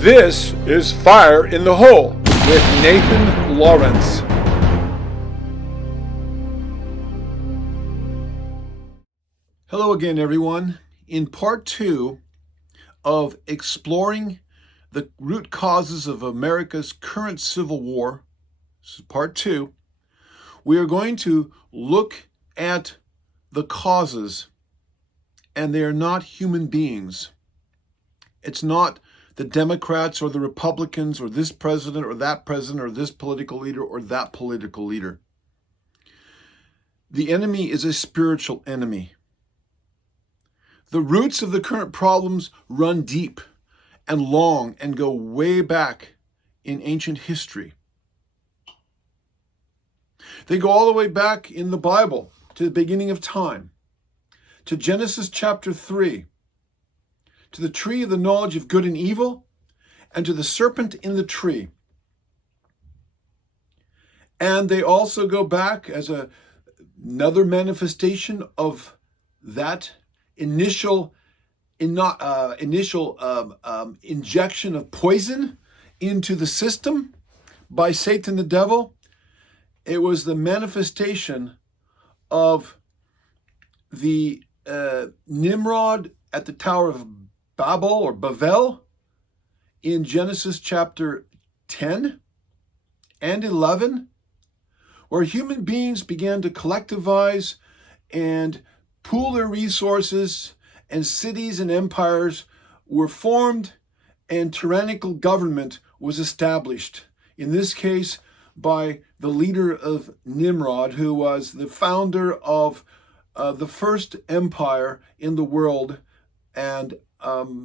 This is Fire in the Hole with Nathan Lawrence. Hello again, everyone. In part 2 of exploring the root causes of America's current civil war, this is part 2, we are going to look at the causes, and they are not human beings. It's not the Democrats or the Republicans or this president or that president or this political leader or that political leader. The enemy is a spiritual enemy. The roots of the current problems run deep and long and go way back in ancient history. They go all the way back in the Bible to the beginning of time, to Genesis chapter 3, to the tree of the knowledge of good and evil, and to the serpent in the tree. And they also go back as another manifestation of that initial injection of poison into the system by Satan the devil. It was the manifestation of the Nimrod at the Tower of Babel or Bavel in Genesis chapter 10 and 11, where human beings began to collectivize and pool their resources, and cities and empires were formed, and tyrannical government was established. In this case, by the leader of Nimrod, who was the founder of the first empire in the world, and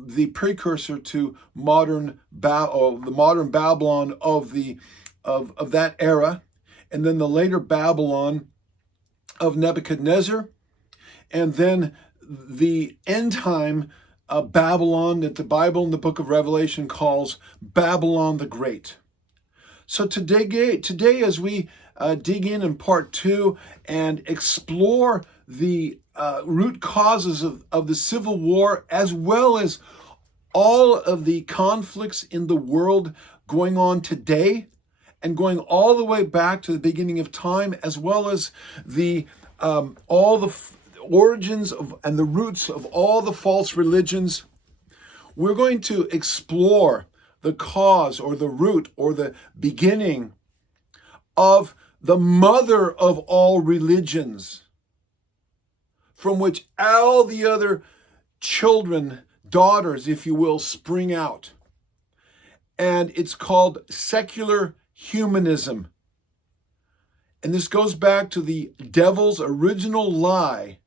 the precursor to the modern Babylon of that era, and then the later Babylon of Nebuchadnezzar, and then the end time Babylon that the Bible in the book of Revelation calls Babylon the Great. So today as we dig in part 2 and explore the root causes of the Civil War, as well as all of the conflicts in the world going on today, and going all the way back to the beginning of time, as well as all the origins of and the roots of all the false religions. We're going to explore the cause or the root or the beginning of the mother of all religions, from which all the other children, daughters, if you will, spring out. And it's called secular humanism. And this goes back to the devil's original lie,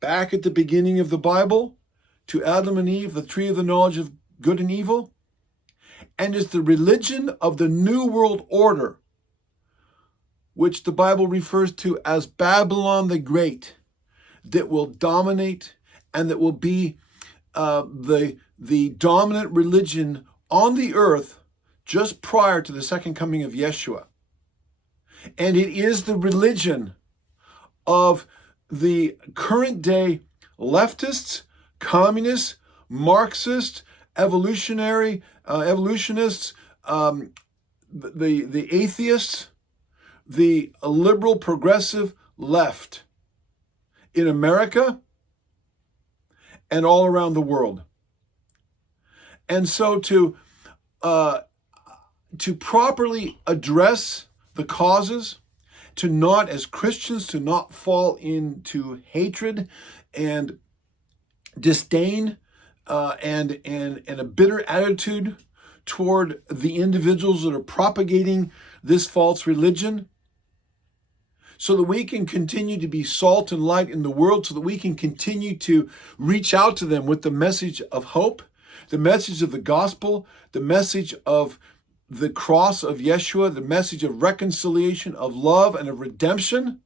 back at the beginning of the Bible, to Adam and Eve, the tree of the knowledge of good and evil, and is the religion of the New World Order, which the Bible refers to as Babylon the Great, that will dominate and that will be the dominant religion on the earth just prior to the second coming of Yeshua. And it is the religion of the current day leftists, communists, Marxists, evolutionists, the atheists, the liberal progressive left in America and all around the world. And so to properly address the causes, to not, as Christians, to not fall into hatred and disdain and a bitter attitude toward the individuals that are propagating this false religion, so that we can continue to be salt and light in the world, so that we can continue to reach out to them with the message of hope, the message of the gospel, the message of the cross of Yeshua, the message of reconciliation, of love, and of redemption.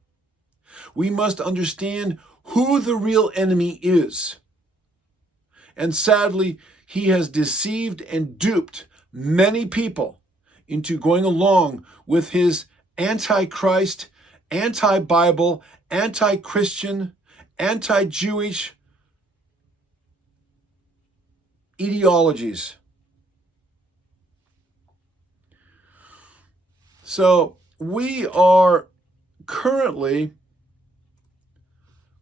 We must understand who the real enemy is. And sadly, he has deceived and duped many people into going along with his anti-Christ, anti-Bible, anti-Christian, anti-Jewish ideologies. So we are currently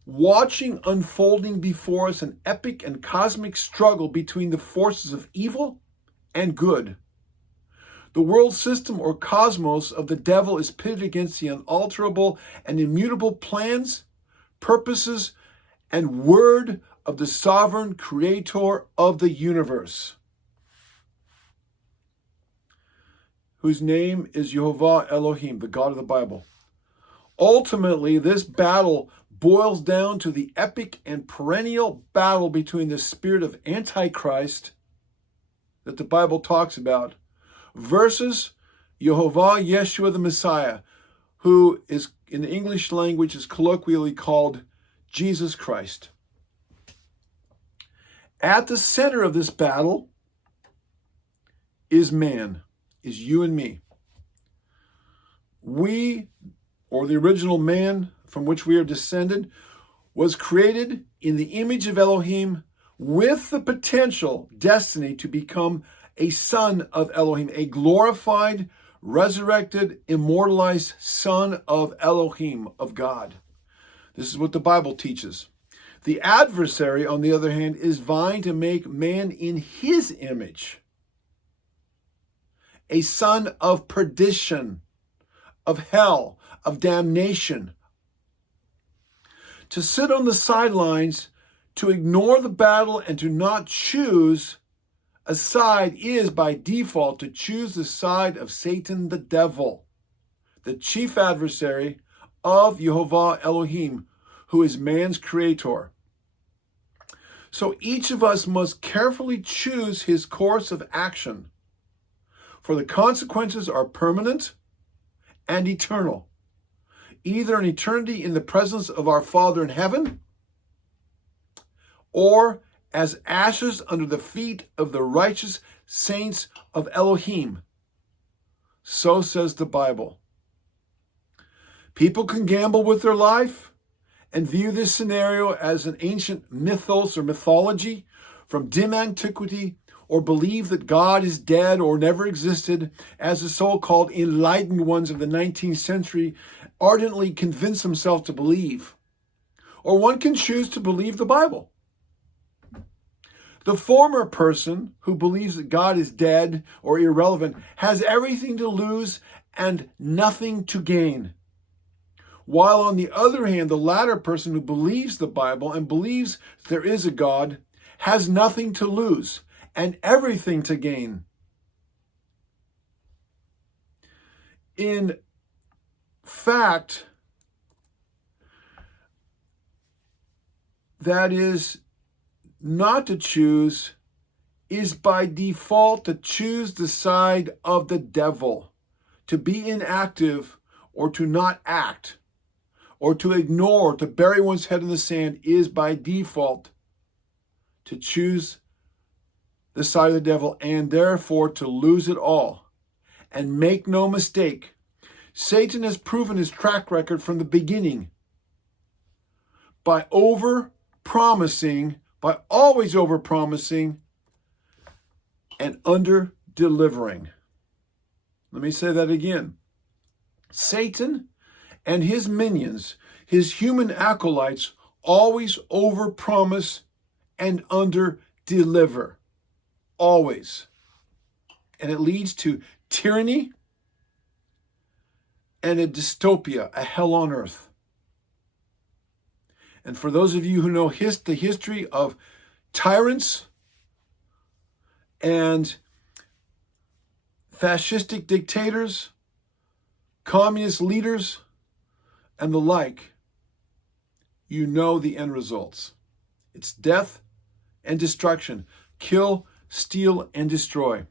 watching unfolding before us an epic and cosmic struggle between the forces of evil and good. The world system or cosmos of the devil is pitted against the unalterable and immutable plans, purposes, and word of the sovereign creator of the universe, whose name is Jehovah Elohim, the God of the Bible. Ultimately, this battle boils down to the epic and perennial battle between the spirit of Antichrist that the Bible talks about versus Jehovah Yeshua the Messiah, who is in the English language is colloquially called Jesus Christ. At the center of this battle is man, is you and me. We, or the original man from which we are descended, was created in the image of Elohim with the potential destiny to become a son of Elohim, a glorified, resurrected, immortalized son of Elohim, of God. This is what the Bible teaches. The adversary, on the other hand, is vying to make man in his image a son of perdition, of hell, of damnation. To sit on the sidelines, to ignore the battle, and to not choose a side is, by default, to choose the side of Satan the devil, the chief adversary of Jehovah Elohim, who is man's creator. So each of us must carefully choose his course of action, for the consequences are permanent and eternal, either an eternity in the presence of our Father in heaven, or as ashes under the feet of the righteous saints of Elohim. So says the Bible. People can gamble with their life and view this scenario as an ancient mythos or mythology from dim antiquity, or believe that God is dead or never existed, as the so-called enlightened ones of the 19th century ardently convince themselves to believe. Or one can choose to believe the Bible. The former person, who believes that God is dead or irrelevant, has everything to lose and nothing to gain. While on the other hand, the latter person, who believes the Bible and believes there is a God, has nothing to lose and everything to gain. In fact, that is not to choose is by default to choose the side of the devil, to be inactive or to not act, or to ignore, to bury one's head in the sand is by default to choose the side of the devil, and therefore to lose it all. And make no mistake, Satan has proven his track record from the beginning by by always over-promising and under-delivering. Let me say that again. Satan and his minions, his human acolytes, always over-promise and under-deliver. Always. And it leads to tyranny and a dystopia, a hell on earth. And for those of you who know the history of tyrants and fascistic dictators, communist leaders, and the like, you know the end results. It's death and destruction. Kill, steal, and destroy.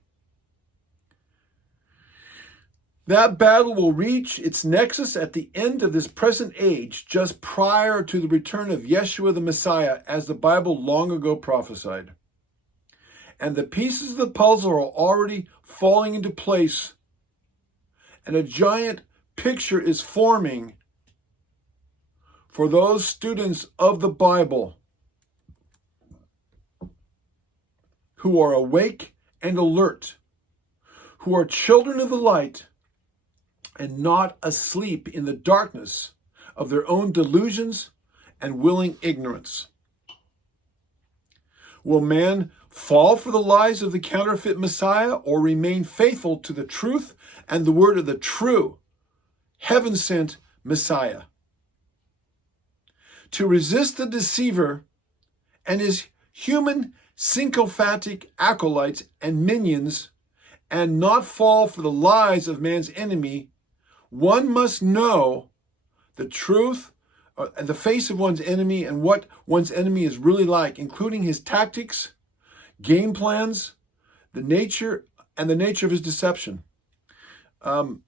That battle will reach its nexus at the end of this present age, just prior to the return of Yeshua the Messiah, as the Bible long ago prophesied. And the pieces of the puzzle are already falling into place, and a giant picture is forming for those students of the Bible who are awake and alert, who are children of the light and not asleep in the darkness of their own delusions and willing ignorance. Will man fall for the lies of the counterfeit Messiah or remain faithful to the truth and the word of the true, heaven-sent Messiah? To resist the deceiver and his human sycophantic acolytes and minions and not fall for the lies of man's enemy, one must know the truth, the face of one's enemy and what one's enemy is really like, including his tactics, game plans, the nature of his deception. The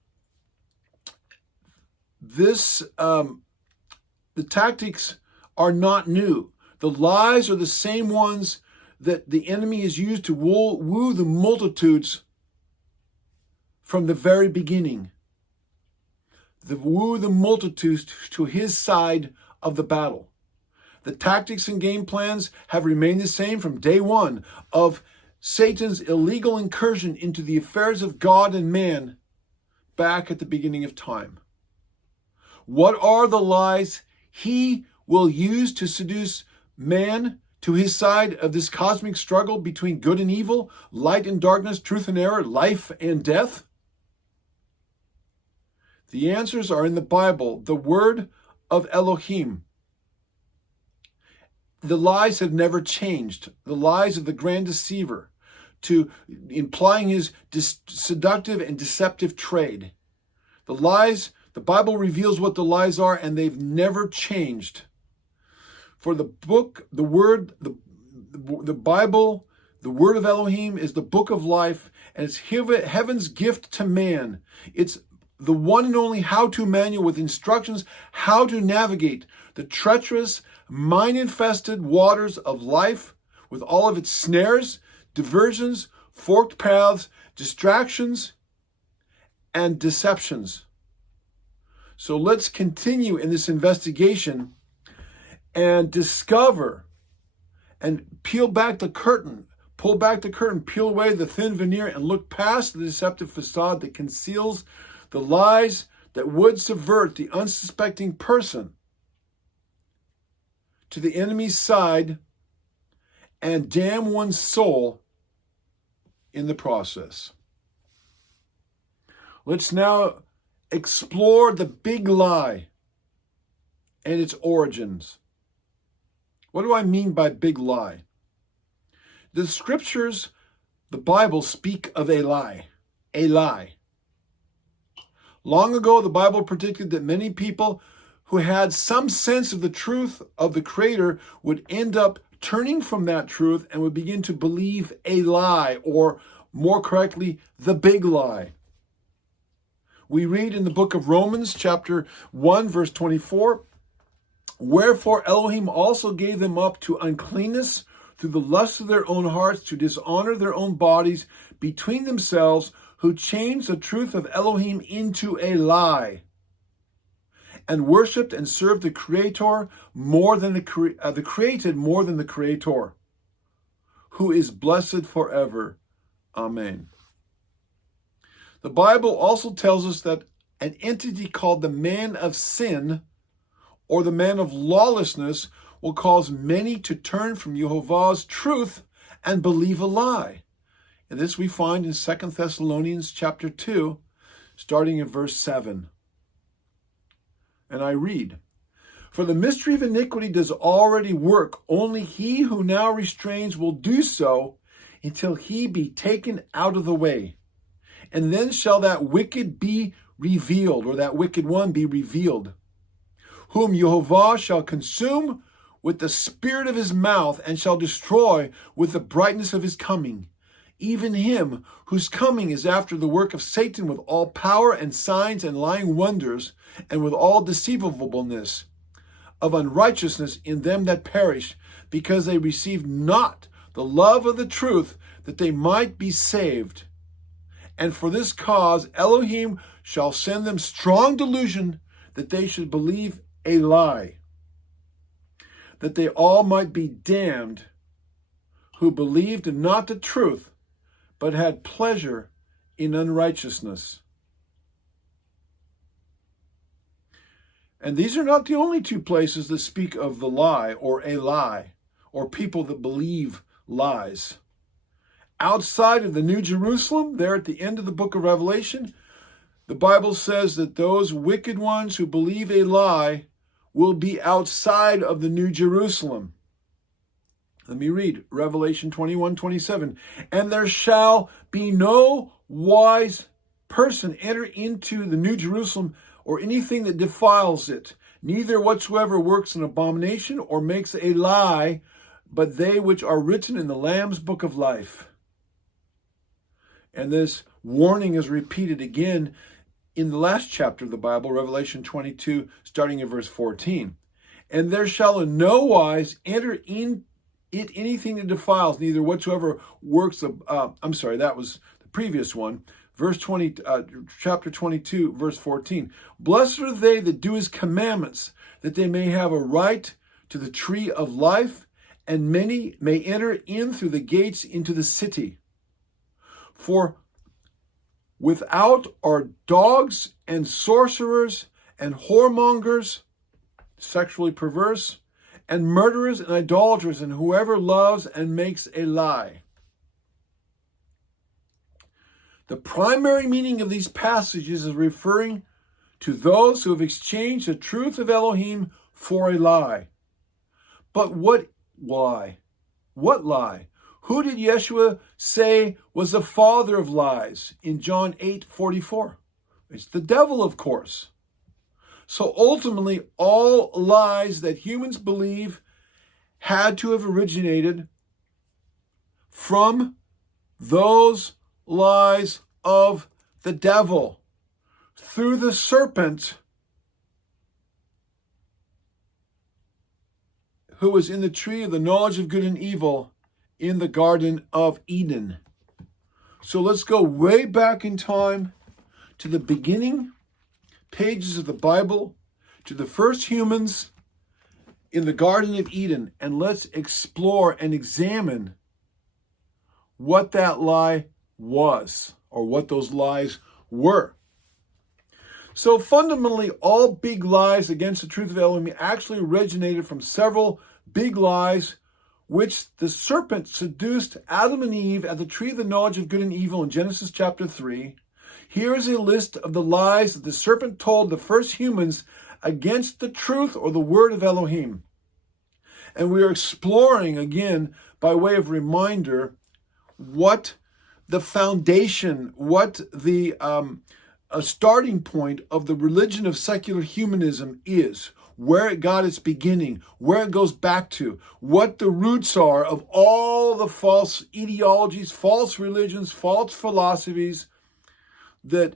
tactics are not new. The lies are the same ones that the enemy has used to woo the multitudes from the very beginning. Woo the multitudes to his side of the battle. The tactics and game plans have remained the same from day one of Satan's illegal incursion into the affairs of God and man back at the beginning of time. What are the lies he will use to seduce man to his side of this cosmic struggle between good and evil, light and darkness, truth and error, life and death? The answers are in the Bible, the word of Elohim. The lies have never changed. The lies of the grand deceiver, to implying his seductive and deceptive trade. The lies, the Bible reveals what the lies are, and they've never changed. For the book, the word, the Bible, the word of Elohim is the book of life, and it's heaven's gift to man. It's the one and only how-to manual with instructions how to navigate the treacherous, mine-infested waters of life with all of its snares, diversions, forked paths, distractions, and deceptions. So let's continue in this investigation and discover and peel back the curtain, pull back the curtain, peel away the thin veneer, and look past the deceptive facade that conceals the lies that would subvert the unsuspecting person to the enemy's side and damn one's soul in the process. Let's now explore the big lie and its origins. What do I mean by big lie? The scriptures, the Bible, speak of a lie. A lie. Long ago, the Bible predicted that many people who had some sense of the truth of the Creator would end up turning from that truth and would begin to believe a lie, or more correctly, the big lie. We read in the book of Romans, chapter 1, verse 24, "Wherefore Elohim also gave them up to uncleanness through the lust of their own hearts, to dishonor their own bodies between themselves, who changed the truth of Elohim into a lie, and worshipped and served the Creator more than the created more than the Creator, who is blessed forever. Amen." The Bible also tells us that an entity called the man of sin, or the man of lawlessness, will cause many to turn from Jehovah's truth and believe a lie. And this we find in 2 Thessalonians chapter 2, starting in verse 7. And I read, "For the mystery of iniquity does already work. Only he who now restrains will do so until he be taken out of the way. And then shall that wicked be revealed," or that wicked one be revealed, "whom Jehovah shall consume with the spirit of his mouth, and shall destroy with the brightness of his coming. Even him whose coming is after the work of Satan, with all power and signs and lying wonders, and with all deceivableness of unrighteousness in them that perish, because they received not the love of the truth, that they might be saved. And for this cause Elohim shall send them strong delusion, that they should believe a lie, that they all might be damned who believed not the truth, but had pleasure in unrighteousness. And these are not the only two places that speak of the lie or a lie, or people that believe lies. Outside of the New Jerusalem, there at the end of the book of Revelation, the Bible says that those wicked ones who believe a lie will be outside of the New Jerusalem. Let me read Revelation 21:27. And there shall be no wise person enter into the New Jerusalem or anything that defiles it, neither whatsoever works an abomination or makes a lie, but they which are written in the Lamb's book of life. And this warning is repeated again in the last chapter of the Bible, Revelation 22, starting in verse 14. And there shall in no wise enter in it anything that defiles, neither whatsoever works of, that was the previous one, verse 20, chapter 22, verse 14. Blessed are they that do his commandments, that they may have a right to the tree of life, and many may enter in through the gates into the city. For without are dogs and sorcerers and whoremongers, sexually perverse, and murderers and idolaters, and whoever loves and makes a lie. The primary meaning of these passages is referring to those who have exchanged the truth of Elohim for a lie. But what lie? What lie? Who did Yeshua say was the father of lies in John 8:44? It's the devil, of course. So ultimately, all lies that humans believe had to have originated from those lies of the devil through the serpent who was in the tree of the knowledge of good and evil in the Garden of Eden. So let's go way back in time to the beginning pages of the Bible, to the first humans in the Garden of Eden, and let's explore and examine what that lie was, or what those lies were. So fundamentally, all big lies against the truth of Elohim actually originated from several big lies which the serpent seduced Adam and Eve at the tree of the knowledge of good and evil in Genesis chapter 3. Here is a list of the lies that the serpent told the first humans against the truth or the word of Elohim. And we are exploring again, by way of reminder, what the foundation, what the a starting point of the religion of secular humanism is, where it got its beginning, where it goes back to, what the roots are of all the false ideologies, false religions, false philosophies that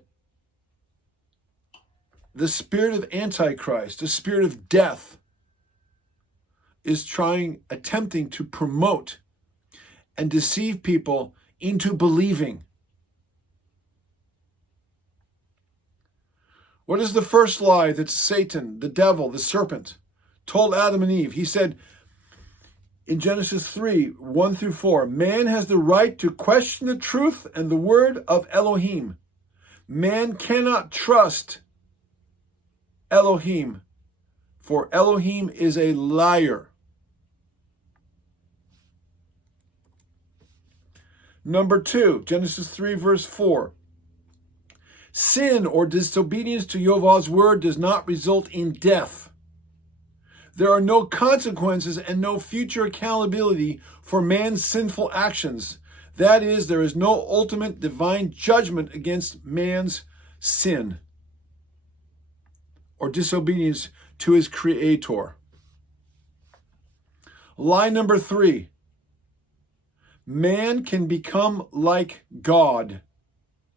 the spirit of Antichrist, the spirit of death, is attempting to promote and deceive people into believing. What is the first lie that Satan, the devil, the serpent, told Adam and Eve? He said in Genesis 3, 1 through 4, man has the right to question the truth and the word of Elohim. Man cannot trust Elohim, for Elohim is a liar. Number 2, Genesis 3, verse 4. Sin or disobedience to Yehovah's word does not result in death. There are no consequences and no future accountability for man's sinful actions. That is, there is no ultimate divine judgment against man's sin or disobedience to his creator. Lie number 3. Man can become like God,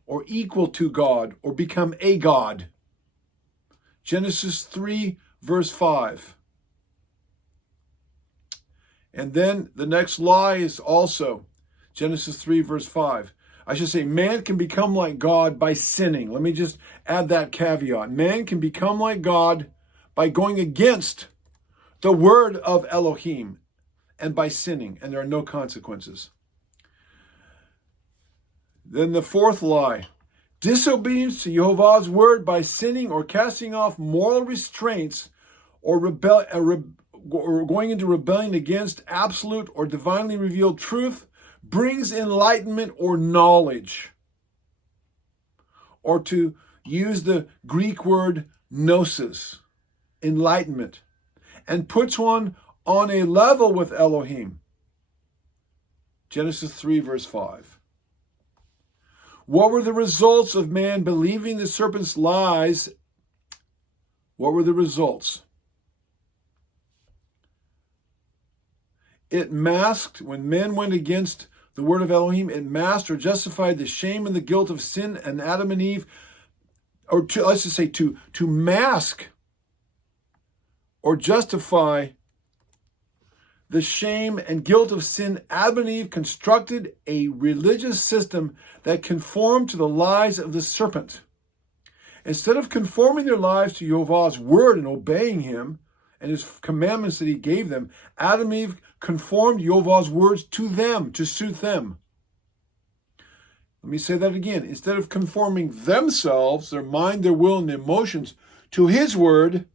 or equal to God, or become a God. Genesis 3, verse 5. And then the next lie is also Genesis 3, verse 5. I should say, man can become like God by sinning. Let me just add that caveat. Man can become like God by going against the word of Elohim and by sinning, and there are no consequences. Then the fourth lie, disobedience to Jehovah's word by sinning or casting off moral restraints or going into rebellion against absolute or divinely revealed truth brings enlightenment or knowledge. Or to use the Greek word gnosis, enlightenment, and puts one on a level with Elohim. Genesis 3, verse 5. What were the results of man believing the serpent's lies? What were the results? It masked, when men went against the word of Elohim, it masked or justified the shame and the guilt of sin and Adam and Eve, or let's just say to mask or justify the shame and guilt of sin. Adam and Eve constructed a religious system that conformed to the lies of the serpent. Instead of conforming their lives to Jehovah's word and obeying him and his commandments that he gave them, Adam and Eve conformed Jehovah's words to them, to suit them. Let me say that again. Instead of conforming themselves, their mind, their will, and their emotions to his word,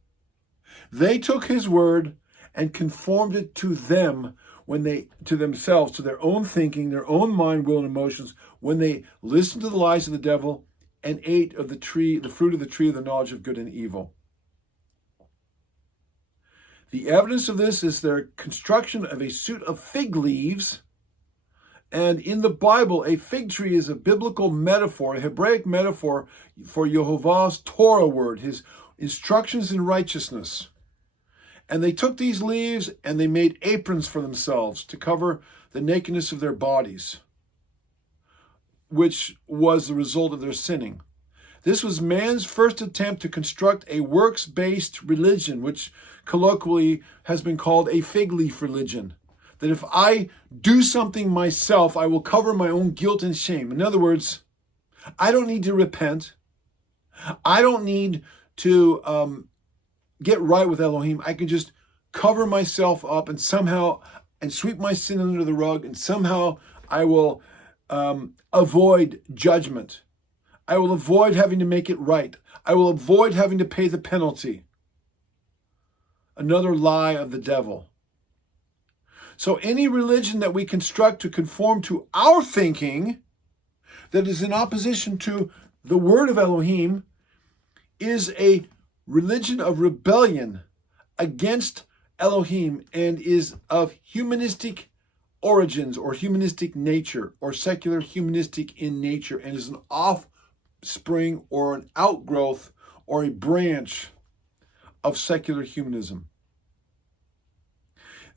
they took his word and conformed it to them, to themselves, to their own thinking, their own mind, will, and emotions, when they listened to the lies of the devil and ate of the fruit of the tree of the knowledge of good and evil. The evidence of this is their construction of a suit of fig leaves. And in the Bible, a fig tree is a biblical metaphor, a Hebraic metaphor for Jehovah's Torah word, his instructions in righteousness. And they took these leaves and they made aprons for themselves to cover the nakedness of their bodies, which was the result of their sinning. This was man's first attempt to construct a works-based religion, which colloquially has been called a fig leaf religion. That if I do something myself, I will cover my own guilt and shame. In other words, I don't need to repent. I don't need to get right with Elohim. I can just cover myself up and sweep my sin under the rug, and somehow I will avoid judgment. I will avoid having to make it right. I will avoid having to pay the penalty. Another lie of the devil. So any religion that we construct to conform to our thinking that is in opposition to the word of Elohim is a religion of rebellion against Elohim and is of humanistic origins or humanistic nature or secular humanistic in nature, and is an offspring or an outgrowth or a branch of secular humanism.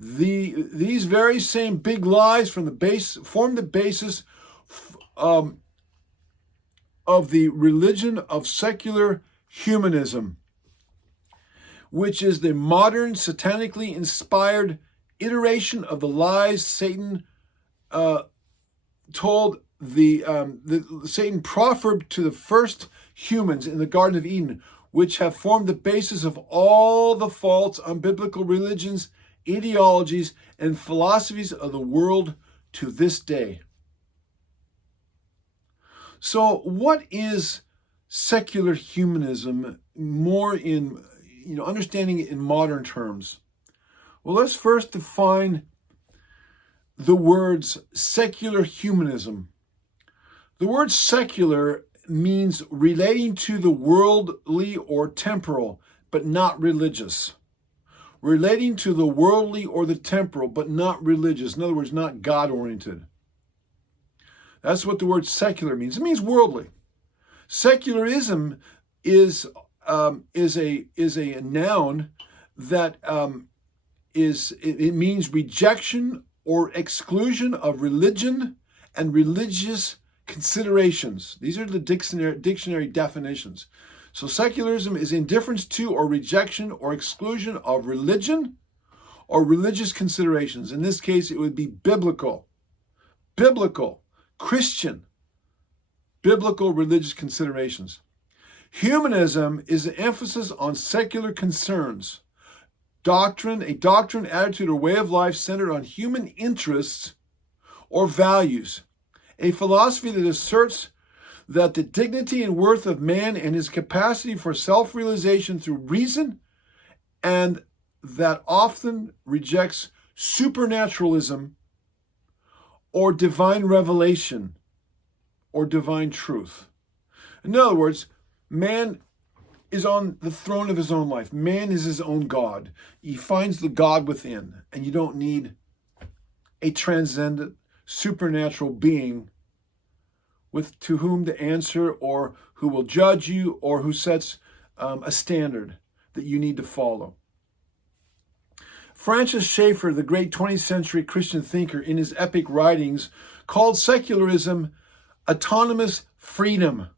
These very same big lies form the basis of the religion of secular humanism, which is the modern satanically inspired iteration of the lies Satan told Satan proffered to the first humans in the Garden of Eden, which have formed the basis of all the false unbiblical religions, ideologies, and philosophies of the world to this day. So what is secular humanism, more in understanding it in modern terms? Well, let's first define the words secular humanism. The word secular means relating to the worldly or temporal, but not religious. Relating to the worldly or the temporal, but not religious. In other words, not God-oriented. That's what the word secular means. It means worldly. Secularism is a noun that it means rejection or exclusion of religion and religious considerations. These are the dictionary definitions. So secularism is indifference to or rejection or exclusion of religion or religious considerations. In this case, it would be biblical, Christian, biblical religious considerations. Humanism is an emphasis on secular concerns, a doctrine, attitude, or way of life centered on human interests or values. A philosophy that asserts that the dignity and worth of man and his capacity for self-realization through reason, and that often rejects supernaturalism or divine revelation or divine truth. In other words, man is on the throne of his own life. Man is his own God. He finds the God within, and you don't need a transcendent, supernatural being to whom to answer, or who will judge you, or who sets a standard that you need to follow. Francis Schaeffer, the great 20th century Christian thinker, in his epic writings, called secularism autonomous freedom.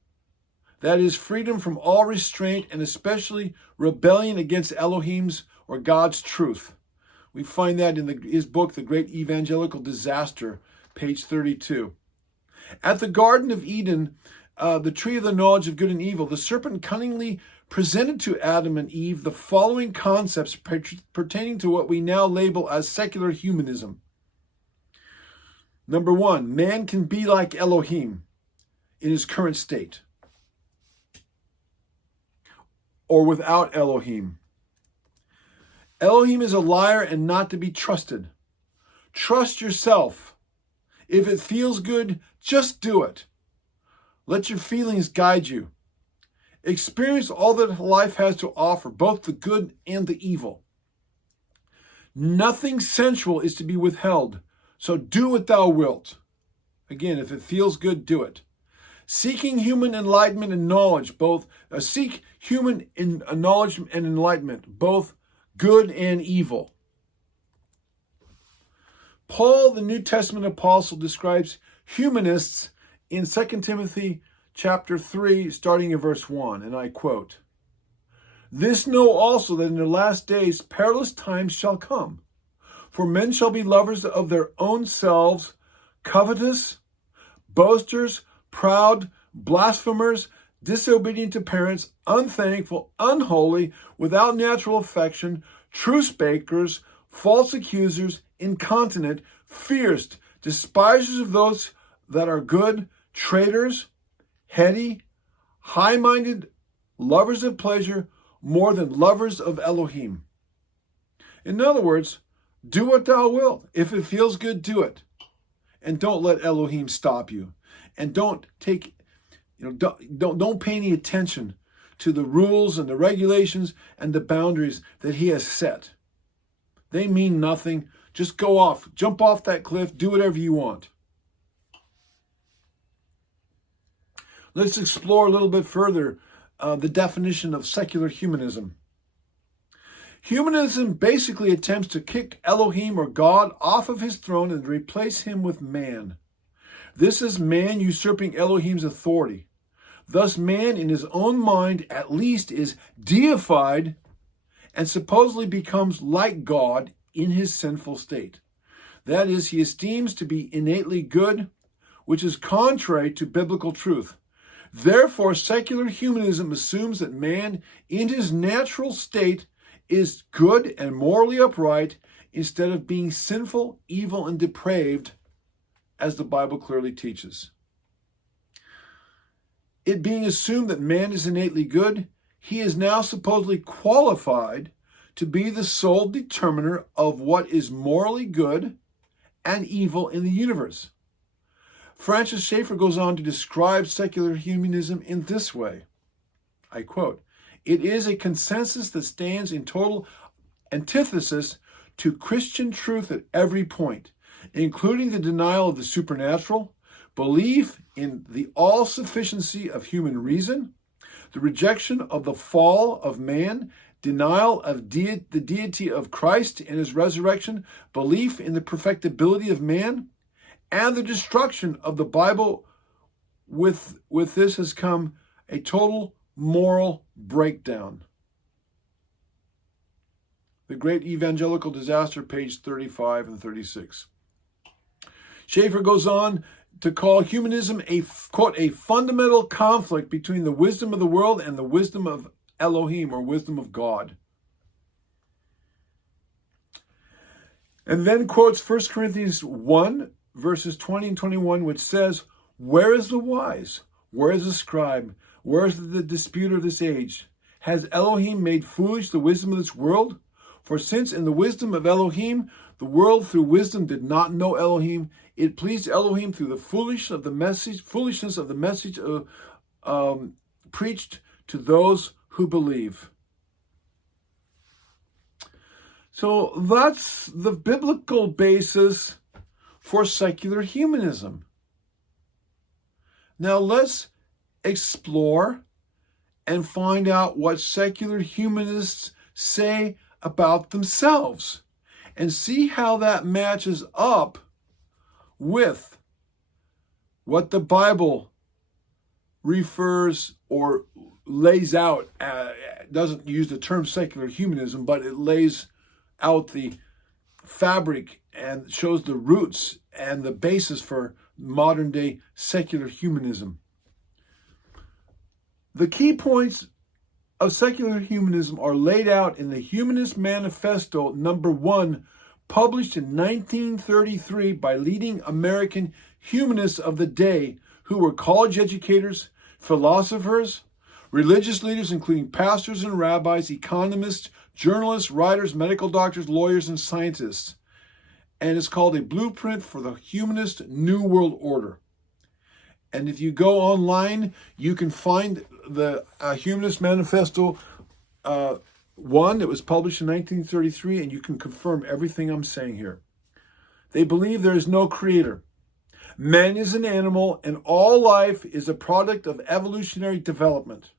That is, freedom from all restraint and especially rebellion against Elohim's or God's truth. We find that in his book, The Great Evangelical Disaster, page 32. At the Garden of Eden, the tree of the knowledge of good and evil, the serpent cunningly presented to Adam and Eve the following concepts pertaining to what we now label as secular humanism. Number one, man can be like Elohim in his current state, or without Elohim. Elohim is a liar and not to be trusted. Trust yourself. If it feels good, just do it. Let your feelings guide you. Experience all that life has to offer, both the good and the evil. Nothing sensual is to be withheld, so do what thou wilt. Again, if it feels good, do it. Seeking human enlightenment and knowledge, seek human knowledge and enlightenment, both good and evil. Paul, the New Testament apostle, describes humanists in 2 Timothy chapter 3, starting in verse 1, and I quote, "This know also that in the last days perilous times shall come. For men shall be lovers of their own selves, covetous, boasters, proud, blasphemers, disobedient to parents, unthankful, unholy, without natural affection, truce breakers, false accusers, incontinent, fierce, despisers of those that are good, traitors, heady, high-minded, lovers of pleasure, more than lovers of Elohim." In other words, do what thou wilt. If it feels good, do it. And don't let Elohim stop you. And don't pay any attention to the rules and the regulations and the boundaries that he has set. They mean nothing. Just jump off that cliff, do whatever you want. Let's explore a little bit further the definition of secular humanism. Humanism basically attempts to kick Elohim or God off of his throne and replace him with man. This is man usurping Elohim's authority. Thus, man in his own mind at least is deified and supposedly becomes like God in his sinful state. That is, he esteems to be innately good, which is contrary to biblical truth. Therefore, secular humanism assumes that man in his natural state is good and morally upright instead of being sinful, evil, and depraved, as the Bible clearly teaches. It being assumed that man is innately good, he is now supposedly qualified to be the sole determiner of what is morally good and evil in the universe. Francis Schaeffer goes on to describe secular humanism in this way. I quote, "It is a consensus that stands in total antithesis to Christian truth at every point, including the denial of the supernatural, belief in the all-sufficiency of human reason, the rejection of the fall of man, denial of the deity of Christ and his resurrection, belief in the perfectibility of man, and the destruction of the Bible. With this has come a total moral breakdown." The Great Evangelical Disaster, page 35 and 36. Schaeffer goes on to call humanism a, quote, "a fundamental conflict between the wisdom of the world and the wisdom of Elohim, or wisdom of God." And then quotes 1 Corinthians 1, verses 20 and 21, which says, "Where is the wise? Where is the scribe? Where is the disputer of this age? Has Elohim made foolish the wisdom of this world? For since in the wisdom of Elohim, the world through wisdom did not know Elohim, it pleased Elohim through the foolishness of the message preached to those who believe." So that's the biblical basis for secular humanism. Now let's explore and find out what secular humanists say about themselves and see how that matches up with what the Bible refers or lays out. Doesn't use the term secular humanism, but it lays out the fabric and shows the roots and the basis for modern day secular humanism. The key points of secular humanism are laid out in the Humanist Manifesto number 1, published in 1933 by leading American humanists of the day who were college educators, philosophers, religious leaders including pastors and rabbis, economists, journalists, writers, medical doctors, lawyers, and scientists. And it's called A Blueprint for the Humanist New World Order. And if you go online, you can find the Humanist Manifesto 1. It was published in 1933, and you can confirm everything I'm saying here. They believe there is no creator. Man is an animal, and all life is a product of evolutionary development.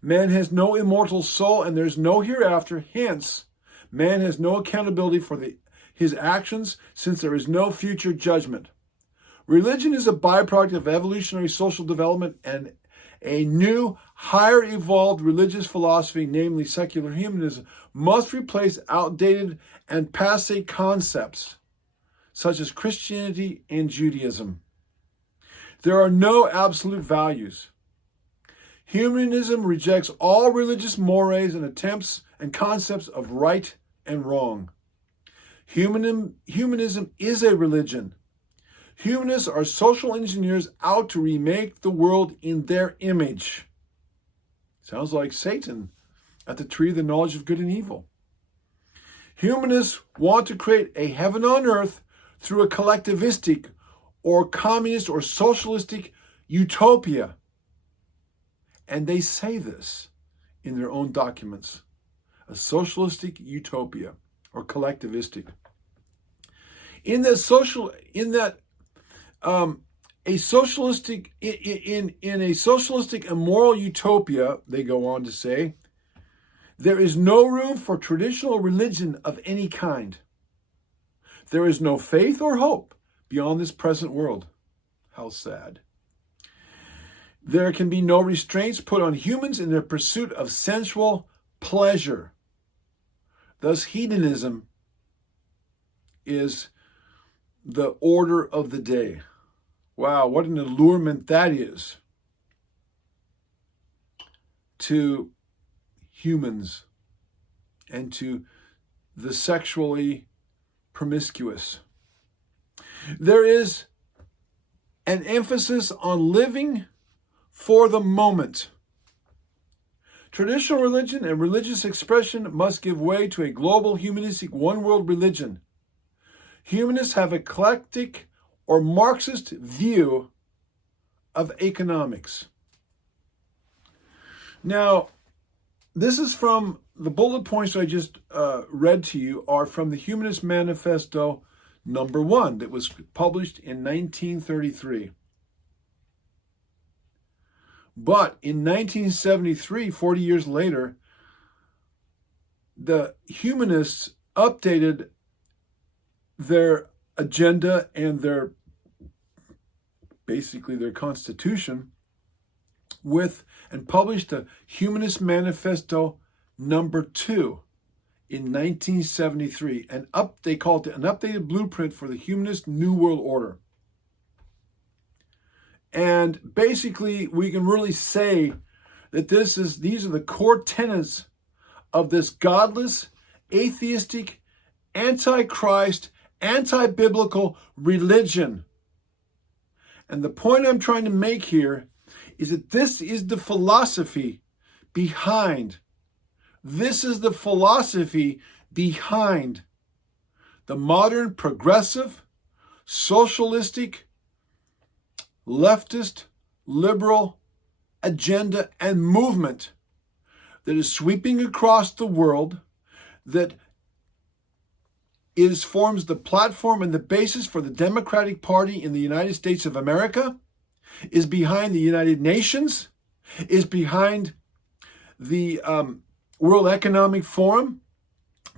Man has no immortal soul, and there's no hereafter. Hence, man has no accountability for his actions, since there is no future judgment. Religion is a byproduct of evolutionary social development, and a new, higher evolved religious philosophy, namely secular humanism, must replace outdated and passé concepts, such as Christianity and Judaism. There are no absolute values. Humanism rejects all religious mores and attempts and concepts of right and wrong. Humanism is a religion. Humanists are social engineers out to remake the world in their image. Sounds like Satan at the tree of the knowledge of good and evil. Humanists want to create a heaven on earth through a collectivistic or communist or socialistic utopia. And they say this in their own documents. A socialistic utopia or collectivistic. In a socialistic immoral utopia, they go on to say, there is no room for traditional religion of any kind. There is no faith or hope beyond this present world. How sad. There can be no restraints put on humans in their pursuit of sensual pleasure. Thus, hedonism is the order of the day. Wow, what an allurement that is to humans and to the sexually promiscuous. There is an emphasis on living for the moment. Traditional religion and religious expression must give way to a global humanistic one-world religion. Humanists have an eclectic or Marxist view of economics. Now, this is from the bullet points I just read to you are from the Humanist Manifesto number 1 that was published in 1933. But in 1973, 40 years later, the humanists updated their agenda and their constitution and published the Humanist Manifesto number 2 in 1973. They called it an updated blueprint for the humanist New World Order. And basically, we can really say that these are the core tenets of this godless, atheistic, antichrist, anti-biblical religion. And the point I'm trying to make here is that this is the philosophy behind. This is the philosophy behind the modern progressive, socialistic, leftist, liberal agenda and movement that is sweeping across the world, that forms the platform and the basis for the Democratic Party in the United States of America, is behind the United Nations, is behind the World Economic Forum,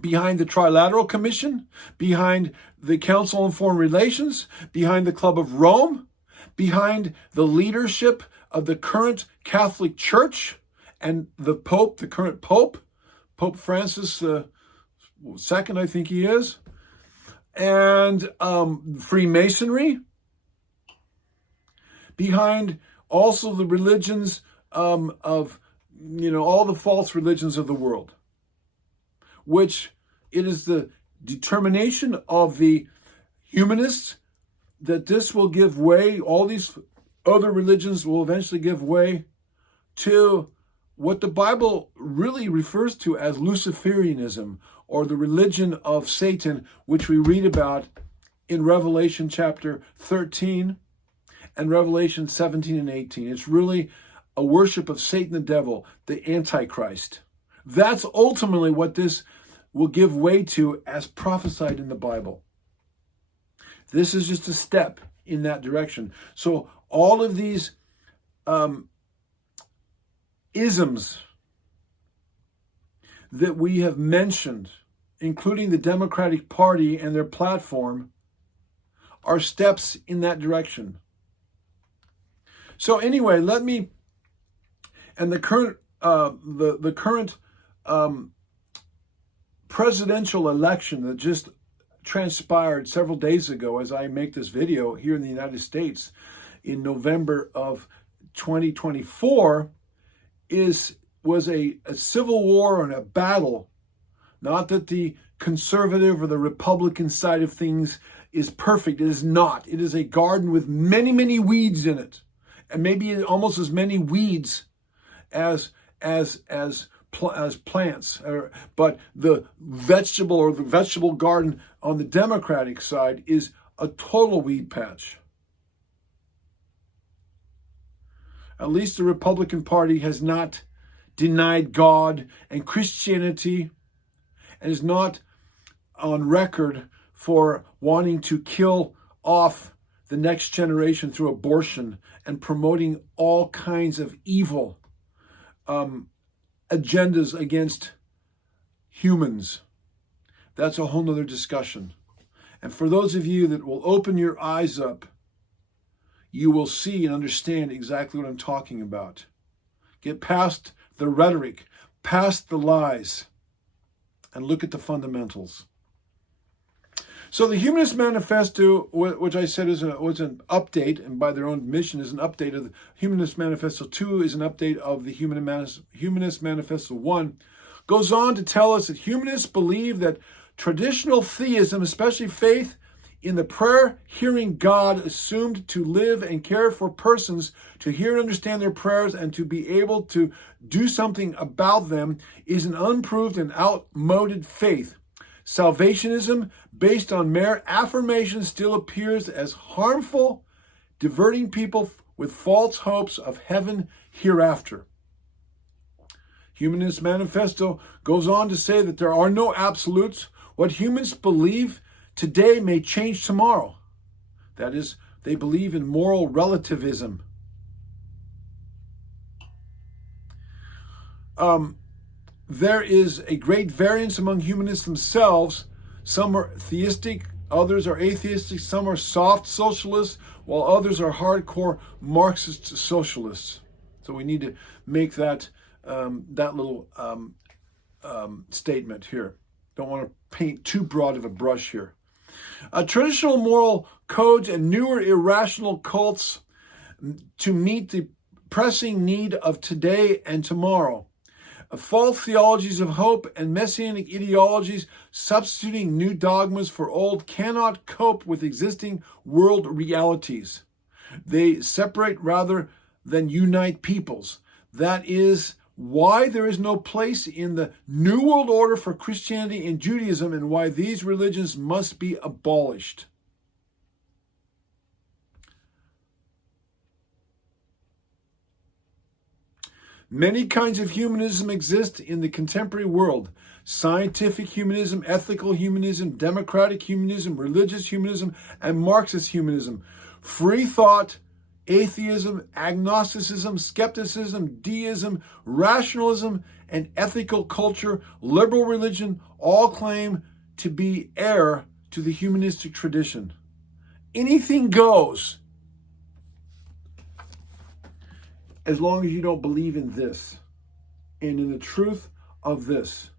behind the Trilateral Commission, behind the Council on Foreign Relations, behind the Club of Rome, behind the leadership of the current Catholic Church and the Pope, the current Pope, Pope Francis II, I think he is, and Freemasonry, behind also the religions of, all the false religions of the world, which it is the determination of the humanists that this will give way, all these other religions will eventually give way to what the Bible really refers to as Luciferianism, or the religion of Satan, which we read about in Revelation chapter 13 and Revelation 17 and 18. It's really a worship of Satan the devil, the Antichrist. That's ultimately what this will give way to as prophesied in the Bible. This is just a step in that direction. So all of these isms that we have mentioned, including the Democratic Party and their platform, are steps in that direction. So anyway, and the current presidential election that just transpired several days ago, as I make this video here in the United States in November of 2024, was a civil war and a battle. Not that the conservative or the Republican side of things is perfect. It is not. It is a garden with many, many weeds in it, and maybe almost as many weeds as plants. But the vegetable garden on the Democratic side is a total weed patch. At least the Republican Party has not denied God and Christianity, and is not on record for wanting to kill off the next generation through abortion and promoting all kinds of evil agendas against humans. That's a whole nother discussion. And for those of you that will open your eyes up, you will see and understand exactly what I'm talking about. Get past the rhetoric, past the lies, and look at the fundamentals. So the Humanist Manifesto, which I said was an update, and by their own admission is an update of the Humanist Manifesto 2, is an update of the Humanist Manifesto 1, goes on to tell us that humanists believe that traditional theism, especially faith in the prayer-hearing God assumed to live and care for persons, to hear and understand their prayers and to be able to do something about them, is an unproved and outmoded faith. Salvationism, based on mere affirmation, still appears as harmful, diverting people with false hopes of heaven hereafter. Humanist Manifesto goes on to say that there are no absolutes. What humans believe today may change tomorrow. That is, they believe in moral relativism. There is a great variance among humanists themselves. Some are theistic, others are atheistic, some are soft socialists, while others are hardcore Marxist socialists. So we need to make that little statement here. Don't want to paint too broad of a brush here. Traditional moral codes and newer irrational cults to meet the pressing need of today and tomorrow. false theologies of hope and messianic ideologies substituting new dogmas for old cannot cope with existing world realities. They separate rather than unite peoples. That is why there is no place in the New World Order for Christianity and Judaism, and why these religions must be abolished. Many kinds of humanism exist in the contemporary world. Scientific humanism, ethical humanism, democratic humanism, religious humanism, and Marxist humanism. Free thought, atheism, agnosticism, skepticism, deism, rationalism, and ethical culture, liberal religion, all claim to be heir to the humanistic tradition. Anything goes, as long as you don't believe in this and in the truth of this.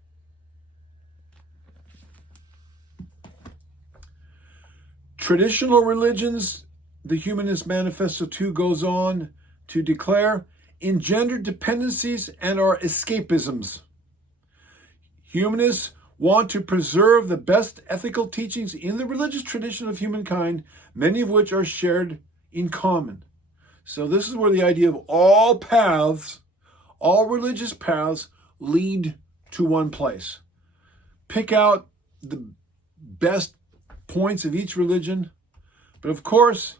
Traditional religions, the Humanist Manifesto 2 goes on to declare, engender dependencies and are escapisms. Humanists want to preserve the best ethical teachings in the religious tradition of humankind, many of which are shared in common. So this is where the idea of all paths, all religious paths, lead to one place. Pick out the best points of each religion, but of course,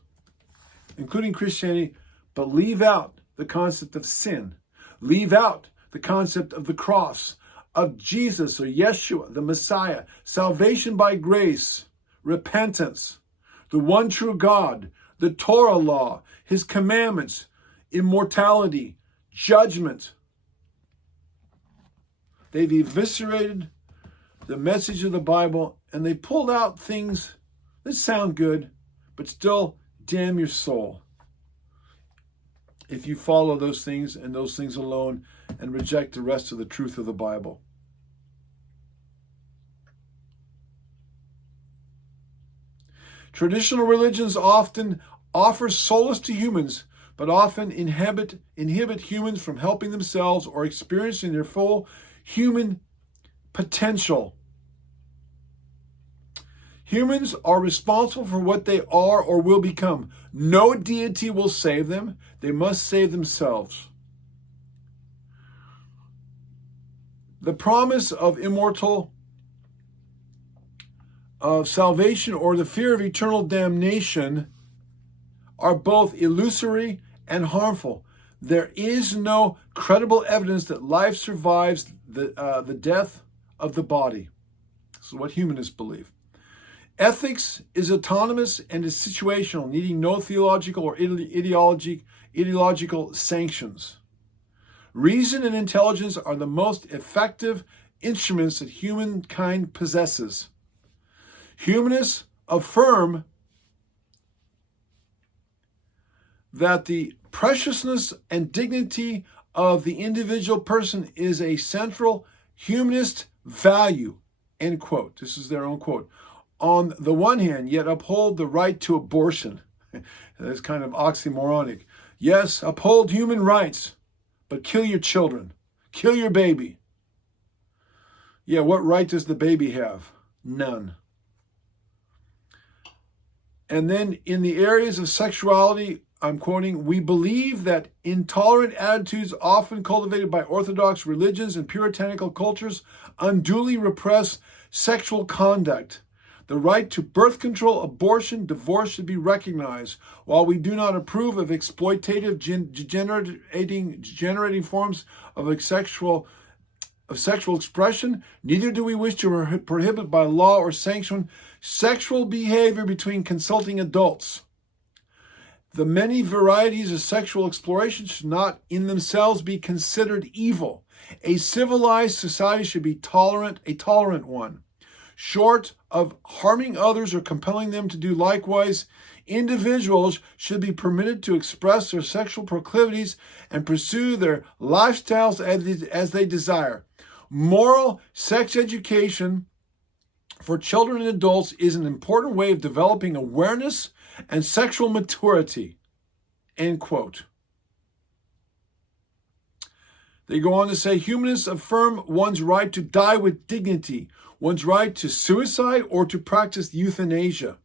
including Christianity, but leave out the concept of sin. Leave out the concept of the cross, of Jesus or Yeshua, the Messiah, salvation by grace, repentance, the one true God, the Torah law, his commandments, immortality, judgment. They've eviscerated the message of the Bible, and they pulled out things that sound good, but still damn your soul if you follow those things and those things alone and reject the rest of the truth of the Bible. Traditional religions often offer solace to humans, but often inhibit humans from helping themselves or experiencing their full human potential. Humans are responsible for what they are or will become. No deity will save them. They must save themselves. The promise of salvation or the fear of eternal damnation are both illusory and harmful. There is no credible evidence that life survives the death of the body. This is what humanists believe. Ethics is autonomous and is situational, needing no theological or ideological sanctions. Reason and intelligence are the most effective instruments that humankind possesses. Humanists affirm that the preciousness and dignity of the individual person is a central humanist value, end quote. This is their own quote. On the one hand, yet uphold the right to abortion. That's kind of oxymoronic. Yes, uphold human rights, but kill your children. Kill your baby. Yeah, what right does the baby have? None. And then in the areas of sexuality, I'm quoting, we believe that intolerant attitudes often cultivated by orthodox religions and puritanical cultures unduly repress sexual conduct. The right to birth control, abortion, divorce should be recognized. While we do not approve of exploitative, degenerating forms of sexual expression, neither do we wish to prohibit by law or sanction sexual behavior between consulting adults. The many varieties of sexual exploration should not in themselves be considered evil. A civilized society should be a tolerant one. Short of harming others or compelling them to do likewise, individuals should be permitted to express their sexual proclivities and pursue their lifestyles as they desire. Moral sex education for children and adults is an important way of developing awareness and sexual maturity, end quote. They go on to say, humanists affirm one's right to die with dignity, one's right to suicide or to practice euthanasia.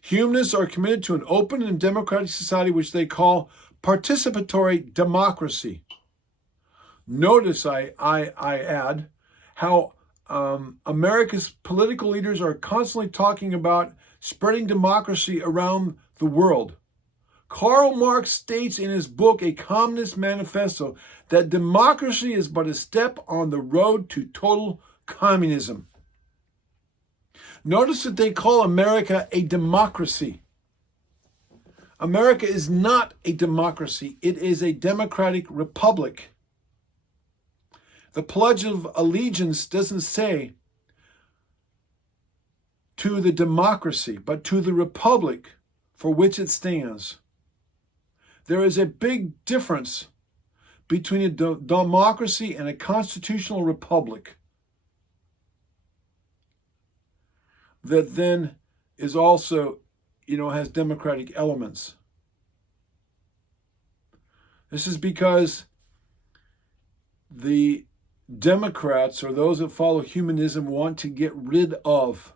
Humanists are committed to an open and democratic society which they call participatory democracy. Notice, I add, how America's political leaders are constantly talking about spreading democracy around the world. Karl Marx states in his book, A Communist Manifesto, that democracy is but a step on the road to total communism. Notice that they call America a democracy. America is not a democracy. It is a democratic republic. The Pledge of Allegiance doesn't say to the democracy, but to the republic for which it stands. There is a big difference between a democracy and a constitutional republic that then is also, has democratic elements. This is because the Democrats, or those that follow humanism, want to get rid of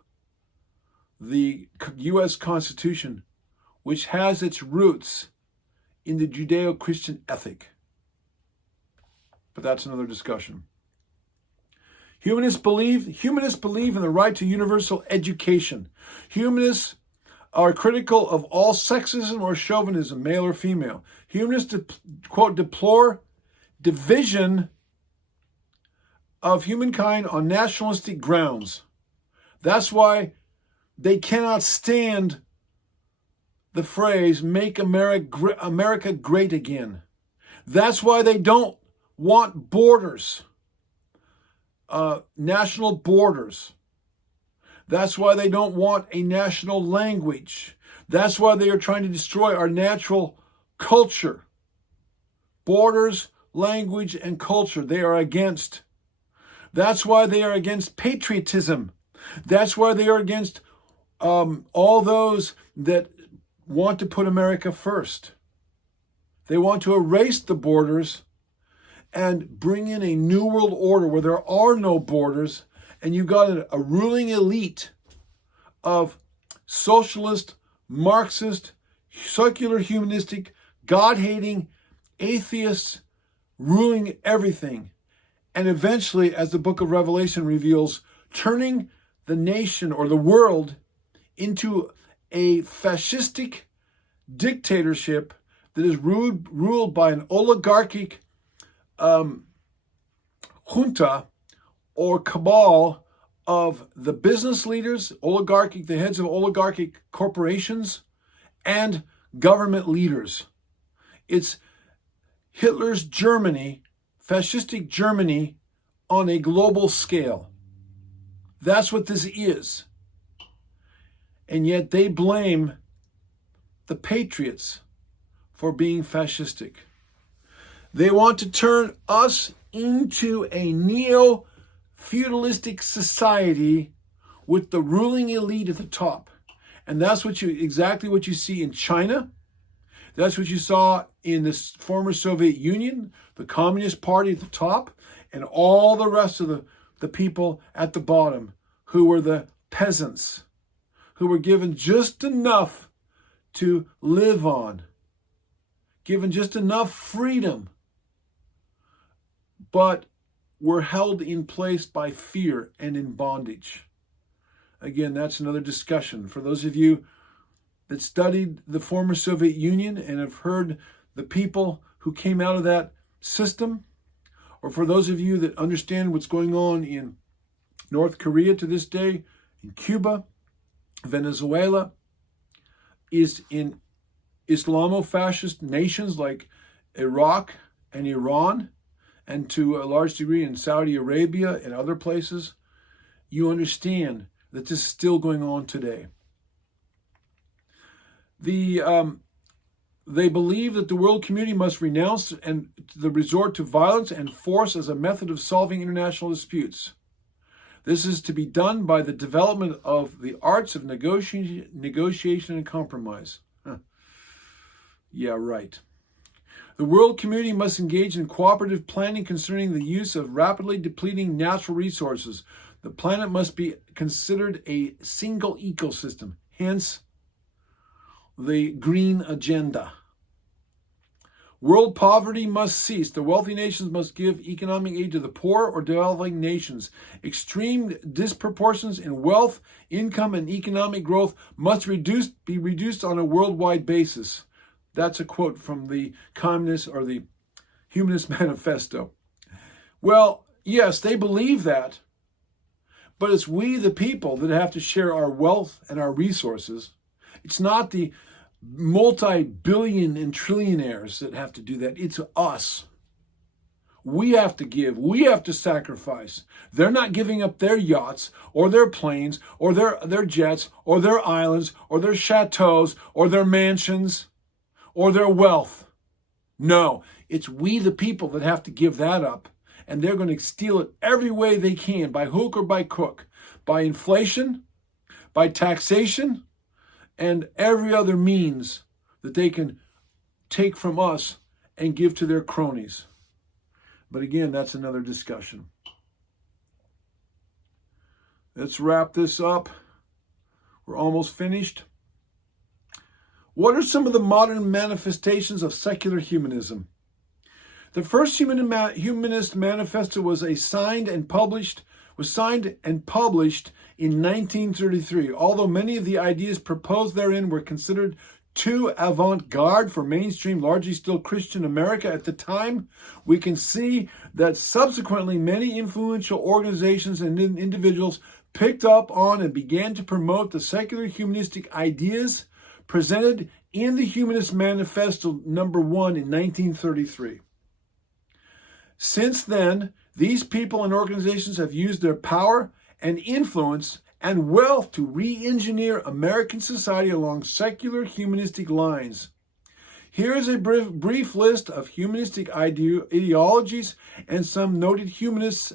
the U.S. Constitution, which has its roots in the Judeo-Christian ethic. But that's another discussion. Humanists believe in the right to universal education. Humanists are critical of all sexism or chauvinism, male or female. Humanists, quote, deplore division of humankind on nationalistic grounds. That's why they cannot stand the phrase, make America great again. That's why they don't want borders, national borders. That's why they don't want a national language. That's why they are trying to destroy our natural culture. Borders, language, and culture, they are against. That's why they are against patriotism. That's why they are against all those that want to put America first. They want to erase the borders and bring in a new world order where there are no borders, and you've got a ruling elite of socialist, Marxist, secular, humanistic, God-hating atheists ruling everything. And eventually, as the book of Revelation reveals, turning the nation or the world into a fascistic dictatorship that is ruled by an oligarchic junta or cabal of the business leaders, the heads of oligarchic corporations, and government leaders. It's Hitler's Germany, fascistic Germany, on a global scale. That's what this is. And yet they blame the patriots for being fascistic. They want to turn us into a neo-feudalistic society with the ruling elite at the top. And that's exactly what you see in China. That's what you saw in the former Soviet Union, the Communist Party at the top, and all the rest of the people at the bottom who were the peasants, who were given just enough to live on, given just enough freedom, but were held in place by fear and in bondage. Again, that's another discussion. For those of you that studied the former Soviet Union and have heard the people who came out of that system, or for those of you that understand what's going on in North Korea to this day, in Cuba, Venezuela, is in Islamo-fascist nations like Iraq and Iran, and to a large degree in Saudi Arabia and other places, you understand that this is still going on today. They believe that the world community must renounce and the resort to violence and force as a method of solving international disputes. This is to be done by the development of the arts of negotiation and compromise. Yeah, right. The world community must engage in cooperative planning concerning the use of rapidly depleting natural resources. The planet must be considered a single ecosystem, hence the green agenda. World poverty must cease. The wealthy nations must give economic aid to the poor or developing nations. Extreme disproportions in wealth, income, and economic growth must be reduced on a worldwide basis. That's a quote from the Communist or the Humanist Manifesto. Well, yes, they believe that, but it's we, the people, that have to share our wealth and our resources. It's not the multi-billion and trillionaires that have to do that. It's us. We have to give. We have to sacrifice. They're not giving up their yachts or their planes or their jets or their islands or their chateaus or their mansions or their wealth. No, it's we, the people, that have to give that up. And they're going to steal it every way they can, by hook or by crook, by inflation, by taxation, and every other means that they can take from us and give to their cronies. But again, that's another discussion. Let's wrap this up. We're almost finished. What are some of the modern manifestations of secular humanism? The first Humanist Manifesto was signed and published in 1933. Although many of the ideas proposed therein were considered too avant-garde for mainstream, largely still Christian America at the time, we can see that subsequently many influential organizations and individuals picked up on and began to promote the secular humanistic ideas presented in the Humanist Manifesto number 1 in 1933. Since then, these people and organizations have used their power and influence and wealth to re-engineer American society along secular humanistic lines. Here is a brief list of humanistic ideologies and some noted humanist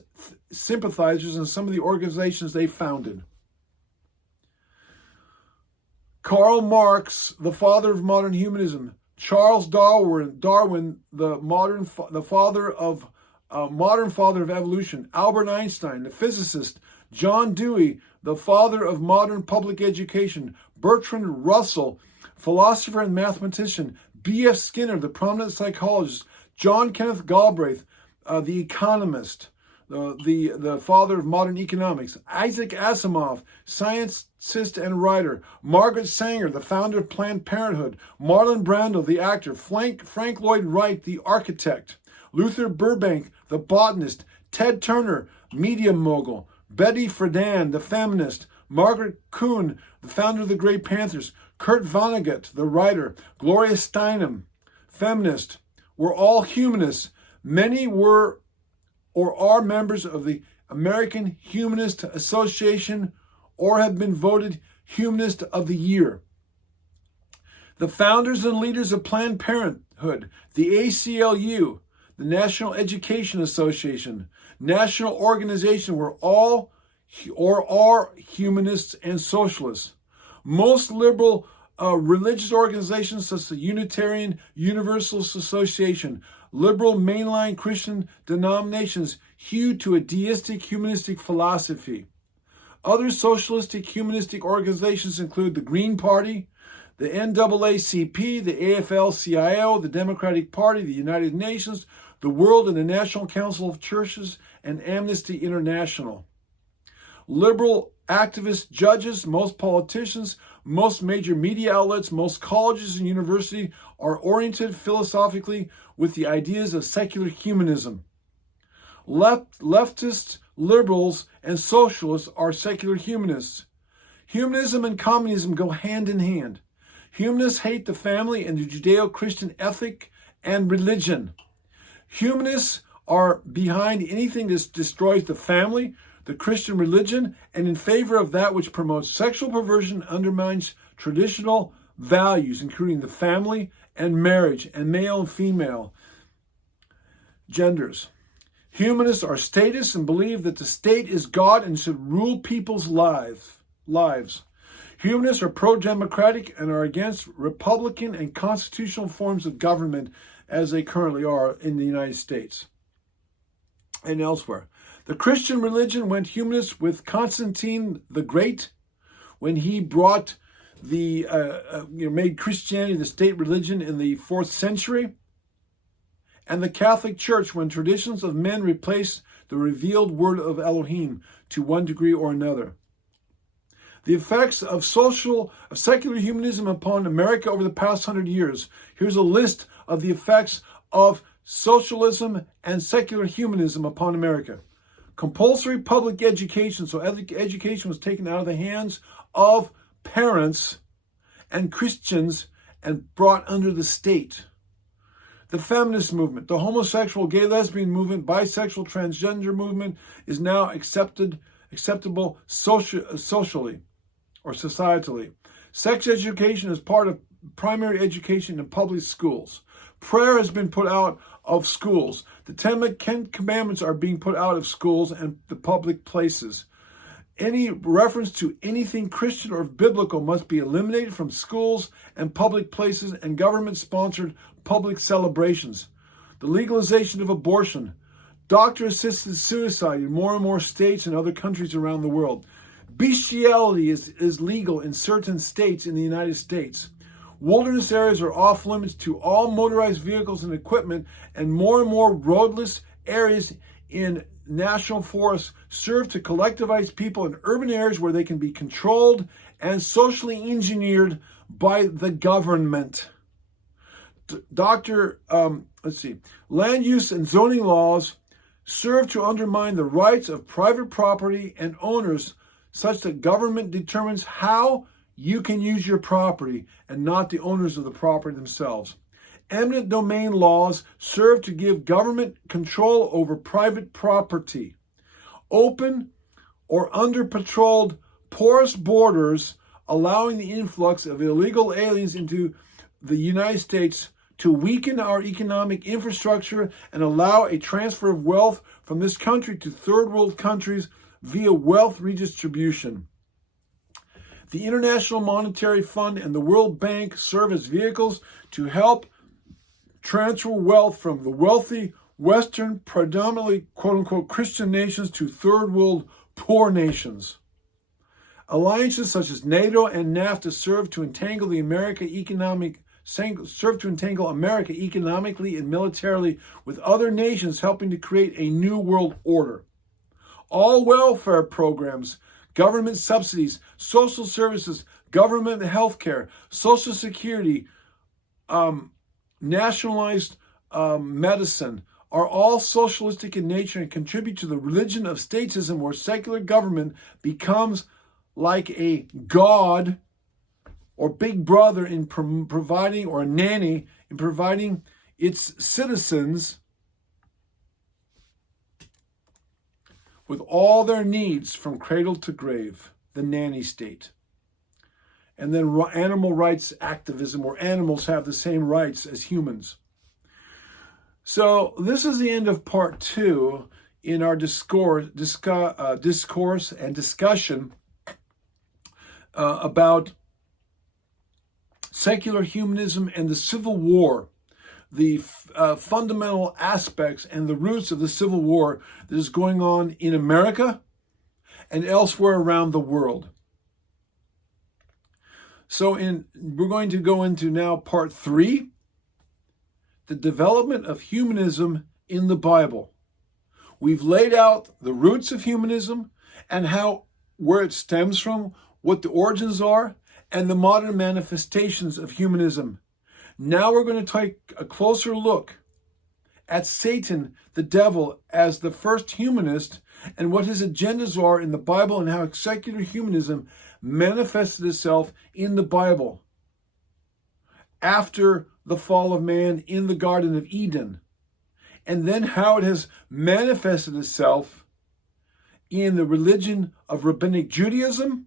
sympathizers and some of the organizations they founded. Karl Marx, the father of modern humanism. Charles Darwin, the modern father of evolution. Albert Einstein, the physicist. John Dewey, the father of modern public education. Bertrand Russell, philosopher and mathematician. B.F. Skinner, the prominent psychologist. John Kenneth Galbraith, the economist, the father of modern economics. Isaac Asimov, scientist and writer. Margaret Sanger, the founder of Planned Parenthood. Marlon Brando, the actor. Frank Lloyd Wright, the architect. Luther Burbank, the botanist. Ted Turner, media mogul. Betty Friedan, the feminist. Margaret Kuhn, the founder of the Grey Panthers. Kurt Vonnegut, the writer. Gloria Steinem, feminist, were all humanists. Many were or are members of the American Humanist Association or have been voted Humanist of the Year. The founders and leaders of Planned Parenthood, the ACLU, the National Education Association, National Organization were all or are humanists and socialists. Most liberal religious organizations such as the Unitarian Universalist Association, liberal mainline Christian denominations hew to a deistic humanistic philosophy. Other socialistic humanistic organizations include the Green Party, the NAACP, the AFL-CIO, the Democratic Party, the United Nations, the World and the National Council of Churches, and Amnesty International. Liberal activist judges, most politicians, most major media outlets, most colleges and universities are oriented philosophically with the ideas of secular humanism. Leftists, liberals, and socialists are secular humanists. Humanism and communism go hand in hand. Humanists hate the family and the Judeo-Christian ethic and religion. Humanists are behind anything that destroys the family, the Christian religion, and in favor of that which promotes sexual perversion, undermines traditional values, including the family and marriage and male and female genders. Humanists are statists and believe that the state is God and should rule people's lives. Humanists are pro-democratic and are against republican and constitutional forms of government as they currently are in the United States and elsewhere. The Christian religion went humanist with Constantine the Great when he brought made Christianity the state religion in the 4th century. And the Catholic Church when traditions of men replaced the revealed word of Elohim to one degree or another. The effects of secular humanism upon America over the past 100 years. Here's a list of the effects of socialism and secular humanism upon America. Compulsory public education. So education was taken out of the hands of parents and Christians and brought under the state. The feminist movement, the homosexual, gay, lesbian movement, bisexual, transgender movement is now acceptable socially or societally. Sex education is part of primary education in public schools. Prayer has been put out of schools. The 10 Commandments are being put out of schools and the public places. Any reference to anything Christian or biblical must be eliminated from schools and public places and government-sponsored public celebrations. The legalization of abortion. Doctor-assisted suicide in more and more states and other countries around the world. Bestiality is legal in certain states in the United States. Wilderness areas are off limits to all motorized vehicles and equipment, and more roadless areas in national forests serve to collectivize people in urban areas where they can be controlled and socially engineered by the government. Land use and zoning laws serve to undermine the rights of private property and owners such that government determines how you can use your property and not the owners of the property themselves. Eminent domain laws serve to give government control over private property. Open or under-patrolled porous borders allowing the influx of illegal aliens into the United States to weaken our economic infrastructure and allow a transfer of wealth from this country to third world countries via wealth redistribution. The International Monetary Fund and the World Bank serve as vehicles to help transfer wealth from the wealthy Western, predominantly quote-unquote Christian nations to third world poor nations. Alliances such as NATO and NAFTA serve to entangle America economically and militarily with other nations, helping to create a new world order. All welfare programs, government subsidies, social services, government health care, social security, nationalized medicine are all socialistic in nature and contribute to the religion of statism, where secular government becomes like a god or big brother in providing, or a nanny in providing its citizens with all their needs from cradle to grave, the nanny state. And then animal rights activism, where animals have the same rights as humans. So this is the end of part 2 in our discourse and discussion about secular humanism and the Civil War, the fundamental aspects and the roots of the Civil War that is going on in America and elsewhere around the world. So we're going to go into now part 3, the development of humanism in the Bible. We've laid out the roots of humanism and where it stems from, what the origins are, and the modern manifestations of humanism. Now we're going to take a closer look at Satan, the devil, as the first humanist, and what his agendas are in the Bible, and how secular humanism manifested itself in the Bible after the fall of man in the Garden of Eden, and then how it has manifested itself in the religion of Rabbinic Judaism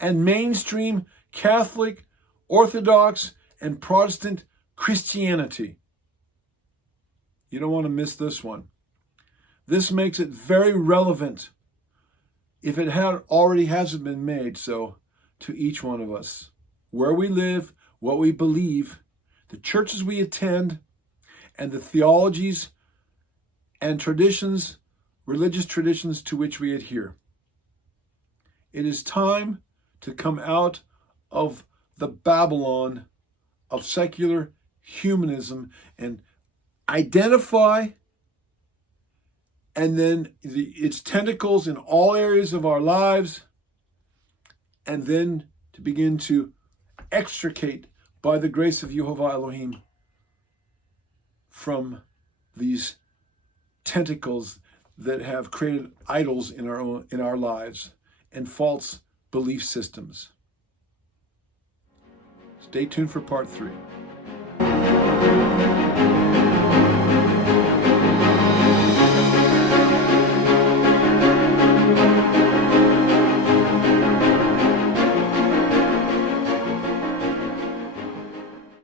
and mainstream Catholic, Orthodox, and Protestant Christianity. You don't want to miss this one. This makes it very relevant if it already hasn't been made so to each one of us. Where we live, what we believe, the churches we attend, and the theologies and traditions, religious traditions to which we adhere. It is time to come out of the Babylon of secular humanism and identify and then its tentacles in all areas of our lives, and then to begin to extricate by the grace of Yehovah Elohim from these tentacles that have created idols in our lives and false belief systems. Stay tuned for part 3.